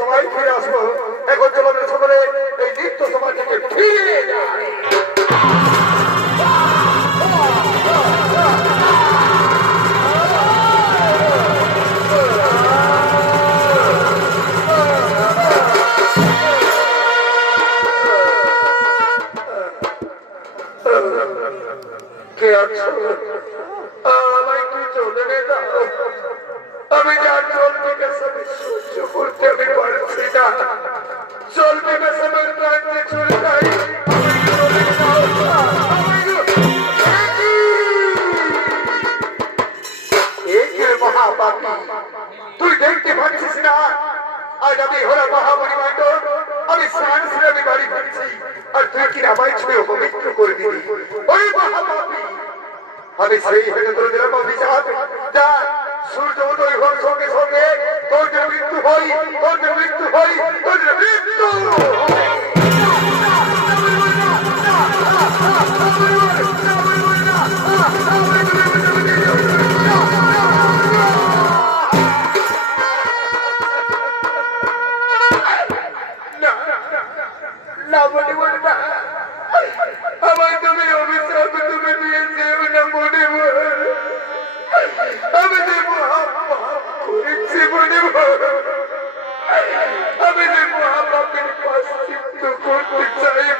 সবাই ফিরে আসবো। এখন চলো আমরা সকলে এই নিত্য সভা থেকে ফিরে যাই। কে আছো? আমায় কি চলে যাও? আমি যার জল বিকাশ আমি সহ্য করতে আমি পারছি না। জল বিকাশ আমার প্রাণে চলে যাই। মহাপাপী, তুই দেখতে পাচ্ছিস না আজ আমি হলাম মহাবলী মণ্ডল। আমি স্নান সেরে আমি বাড়ি ফিরছি, আর তুই কি আমায় ছুঁয়ে পবিত্র করে দিবি? ওই মহাপাপী, আমি সেই হেঁটে করে দিলাম অভিশাপ। যা, সূর্য উদয় হওয়ার সঙ্গে সঙ্গে তোর যে মৃত্যু হই, তোর যে মৃত্যু হই, তোর যে মৃত্যু। আমায় তুমি অভিশাপ তুমি দিয়েছেও না মনে আমি যে করেছি মনে আমি যে মহাপাপের প্রায়শ্চিত্ত করতে চাই